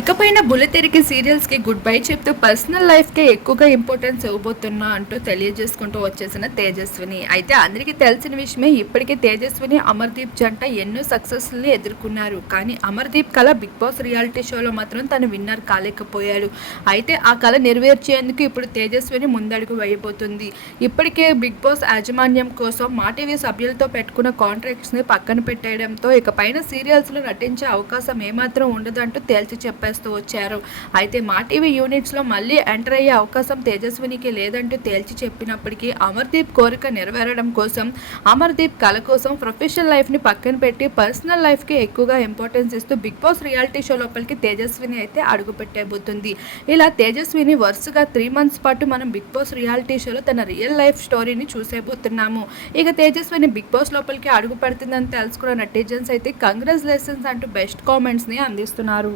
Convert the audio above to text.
ఇకపైన బుల్లితెరికి సీరియల్స్కి గుడ్ బై చెప్తూ పర్సనల్ లైఫ్కే ఎక్కువగా ఇంపార్టెన్స్ ఇవ్వబోతున్నా అంటూ తెలియజేసుకుంటూ వచ్చేసిన తేజస్విని. అయితే అందరికీ తెలిసిన విషయమే ఇప్పటికే తేజస్విని అమర్దీప్ జంట ఎన్నో సక్సెస్ని ఎదుర్కొన్నారు. కానీ అమర్దీప్ కళ బిగ్ బాస్ రియాలిటీ షోలో మాత్రం తను విన్నర్ కాలేకపోయాడు. అయితే ఆ కళ నెరవేర్చేందుకు ఇప్పుడు తేజస్విని ముందడుగు వేయబోతుంది. ఇప్పటికే బిగ్ బాస్ యాజమాన్యం కోసం మాటీవీ సభ్యులతో పెట్టుకున్న కాంట్రాక్ట్స్ని పక్కన పెట్టేయడంతో ఇకపైన సీరియల్స్లో నటించే అవకాశం ఏమాత్రం ఉండదంటూ తేల్చి చెప్పారు. చెప్పేస్తూ వచ్చారు. అయితే మా టీవీ యూనిట్స్లో మళ్ళీ ఎంటర్ అయ్యే అవకాశం తేజస్వినికి లేదంటూ తేల్చి చెప్పినప్పటికీ అమర్దీప్ కోరిక నెరవేరడం కోసం అమర్దీప్ కళ కోసం ప్రొఫెషనల్ లైఫ్ని పక్కన పెట్టి పర్సనల్ లైఫ్కి ఎక్కువగా ఇంపార్టెన్స్ ఇస్తూ బిగ్ బాస్ రియాలిటీ షో లోపలికి తేజస్విని అయితే అడుగు పెట్టబోతుంది ఇలా తేజస్విని వరుసగా త్రీ మంత్స్ పాటు మనం బిగ్ బాస్ రియాలిటీ షోలో తన రియల్ లైఫ్ స్టోరీని చూసేబోతున్నాము. ఇక తేజస్విని బిగ్ బాస్ లోపలికి అడుగు పెడుతుందని తెలుసుకున్న నెటిజన్స్ అయితే కంగ్రాచులేషన్స్ అంటూ బెస్ట్ కామెంట్స్ని అందిస్తున్నారు.